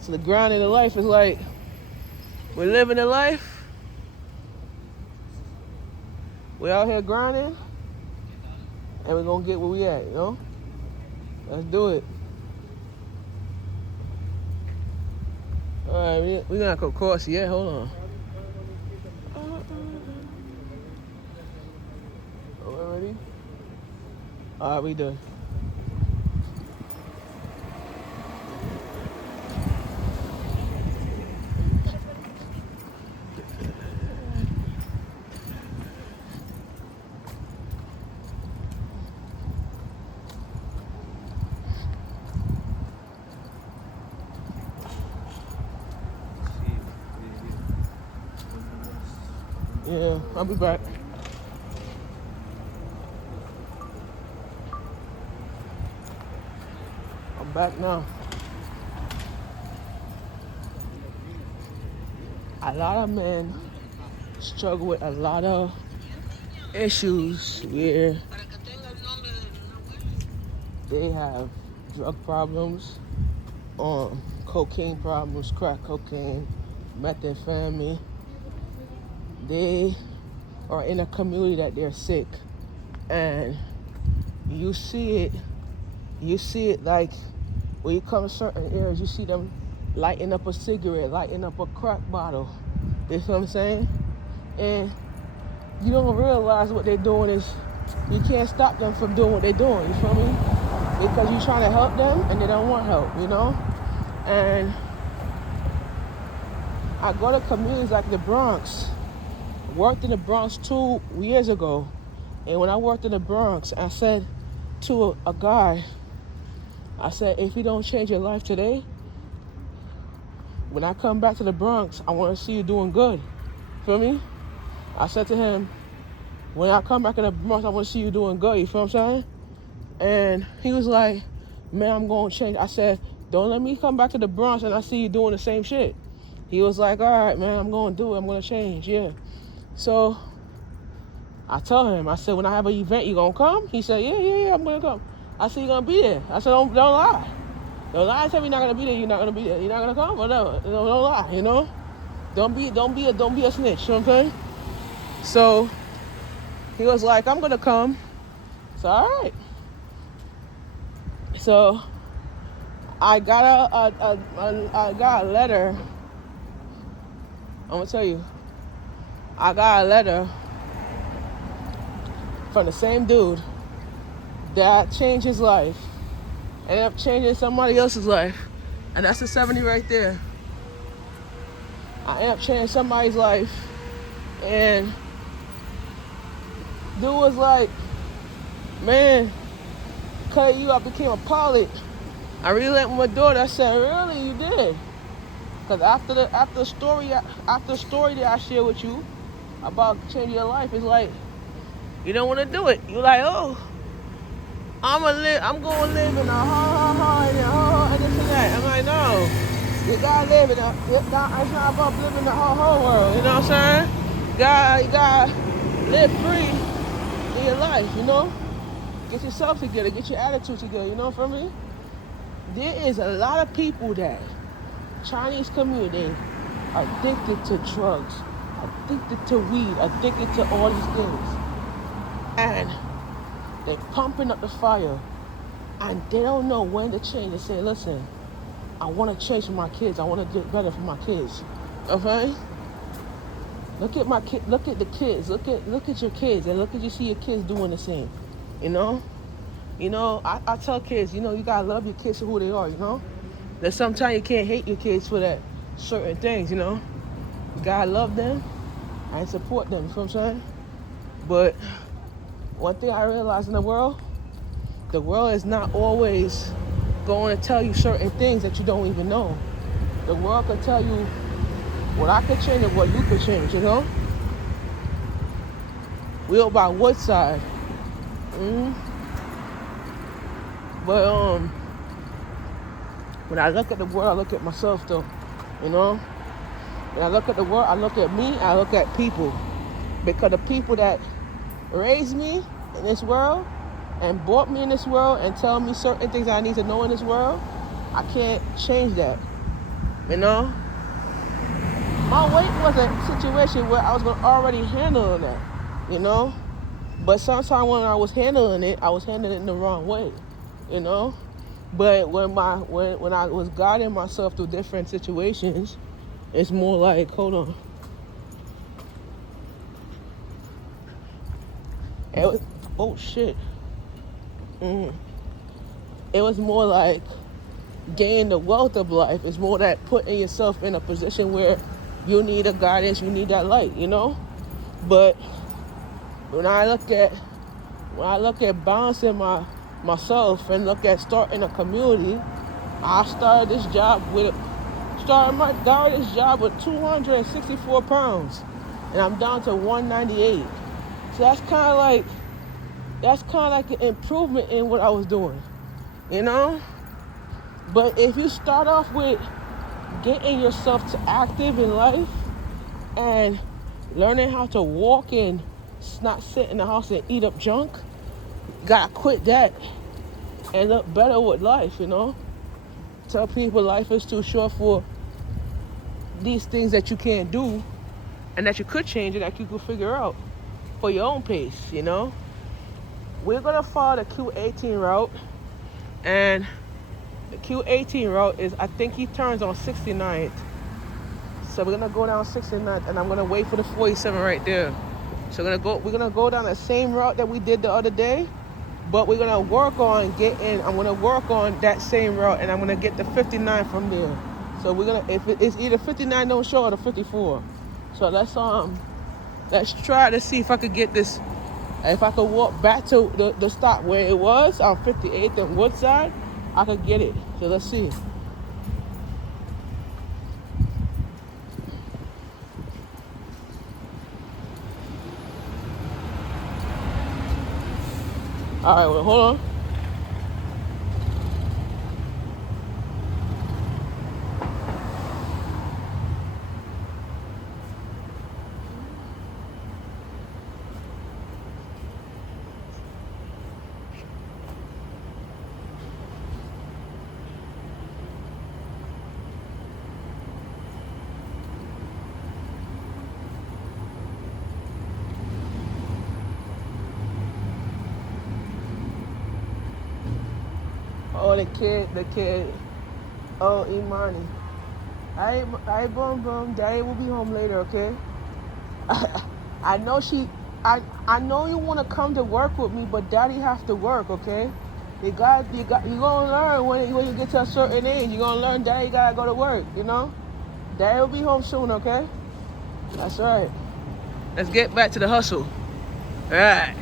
So the grinding of life is like, we're living a life, we're out here grinding, and we're gonna get where we at, you know? Let's do it. All right, we're not gonna cross yet, hold on. Ready? All right, we done. Yeah, I'll be back. I'm back now. A lot of men struggle with a lot of issues where they have drug problems, cocaine problems, crack cocaine, methamphetamine. They are in a community that they're sick, and you see it like when you come to certain areas, you see them lighting up a cigarette, lighting up a crack bottle. You feel what I'm saying? And you don't realize what they're doing is, you can't stop them from doing what they're doing, you feel me? Because you're trying to help them and they don't want help, you know? And I go to communities like the Bronx. Worked in the Bronx 2 years ago. And when I worked in the Bronx, I said to a guy, I said, if you don't change your life today, when I come back to the Bronx, I want to see you doing good. Feel me? I said to him, when I come back in the Bronx, I want to see you doing good. You feel what I'm saying? And he was like, man, I'm going to change. I said, don't let me come back to the Bronx and I see you doing the same shit. He was like, all right, man, I'm going to do it. I'm going to change, yeah. So I tell him, I said, when I have an event, you going to come? He said, yeah, I'm going to come. I said, you going to be there? I said, don't lie. Don't lie. Tell me you're not going to be there. You're not going to be there. You're not going to come? Whatever. Don't lie, you know? Don't be a snitch, you know what I'm saying? So he was like, I'm going to come. So, all right. So I got I got a letter. I'm going to tell you. I got a letter from the same dude that changed his life. Ended up changing somebody else's life. And that's the 70 right there. I ended up changing somebody's life. And dude was like, man, cut you, I became a pilot. I realized with my daughter, I said, really, you did? Because after the story that I shared with you about changing your life, it's like, you don't want to do it. You're like, oh, I'm going to live in a and this and that. I'm like, no, you got to live in it's not about living the whole world, you know what I'm saying? You got to live free in your life, you know? Get yourself together, get your attitude together, you know, for me? There is a lot of people that Chinese community addicted to drugs, addicted to weed, addicted to all these things. And they're pumping up the fire. And they don't know when to change. They say, listen, I want to change for my kids. I want to do better for my kids. Okay? Look at my kid. Look at the kids. Look at your kids, and look at you see your kids doing the same. You know, I tell kids, you gotta love your kids for who they are. You know, that sometimes you can't hate your kids for that certain things. You know, you gotta love them and support them. You know what I'm saying? But one thing I realized in the world is not always going to tell you certain things that you don't even know. The world can tell you what I could change and what you could change, you know? We all by Woodside. But when I look at the world, I look at myself though, you know? When I look at the world, I look at me, I look at people. Because the people that raised me in this world and brought me in this world and tell me certain things I need to know in this world, I can't change that. You know, my weight was a situation where I was gonna already handle that. You know, but sometimes when I was handling it, I was handling it in the wrong way. You know, but when I was guiding myself through different situations, it's more like, hold on. It was, oh shit. It was more like gain the wealth of life. It's more that putting yourself in a position where you need a guidance, you need that light, you know? But when I look at balancing myself and look at starting a community, I started this job with 264 pounds, and I'm down to 198. So that's kind of like an improvement in what I was doing, you know? But if you start off with getting yourself to active in life and learning how to walk and not sit in the house and eat up junk, you gotta quit that and look better with life, you know? Tell people life is too short for these things that you can't do and that you could change and that you could figure out for your own pace, you know? We're gonna follow the Q18 route, and the Q18 route is, I think he turns on 69th. So we're gonna go down 69th, and I'm gonna wait for the 47 right there. So we're gonna go down the same route that we did the other day, but we're gonna work on I'm gonna work on that same route, and I'm gonna get the 59 from there. So it's either 59 don't show or the 54. So let's try to see if I could get this. If I could walk back to the stop where it was on 58th and Woodside, I could get it. So let's see. All right, well, hold on. Oh, the kid. Oh, Imani. I boom boom. Daddy will be home later, okay? I know I know you want to come to work with me, but Daddy have to work, okay? You gonna learn when you get to a certain age. You gonna learn Daddy gotta go to work, you know? Daddy will be home soon, okay? That's right. Let's get back to the hustle. All right.